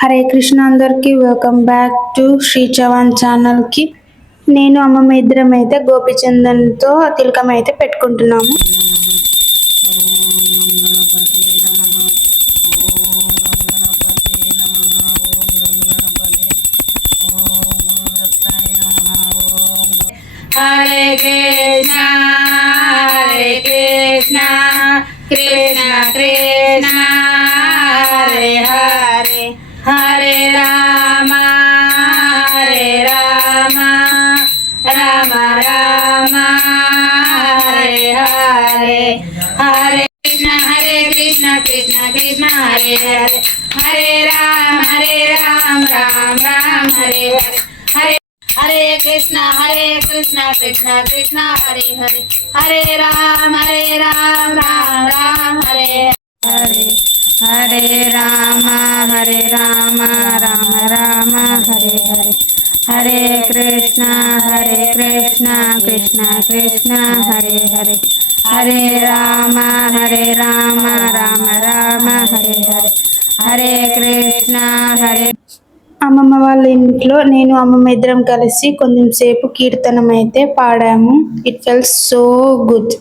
హరే కృష్ణ అందరికి welcome back to Shri Chavan ఛానల్కి. నేను అమ్మమ్మ ఇద్దరం అయితే గోపిచందన్తో తిలకం అయితే పెట్టుకుంటున్నాము. హరే కృష్ణ హరే కృష్ణ కృష్ణ కృష్ణ హరే హరే హరే రామ రామ రామ హరే హరే హరే కృష్ణ కృష్ణ కృష్ణ హరే హరే హరే రామ రామ రామ హరే హరే హరే కృష్ణ కృష్ణ కృష్ణ హరే హరే హరే రామ రామ రామ హరే హరే హరే రామ రామ రామ హరే హరే హరే కృష్ణ కృష్ణ కృష్ణ హరే హరే హరే రామ రామ రామ హరే హరే హరే కృష్ణ హరే. అమ్మమ్మ వాళ్ళ ఇంట్లో నేను అమ్మమ్మ ఇద్దరం కలిసి కొంచెం సేపు కీర్తనం అయితే పాడాము. It felt so good.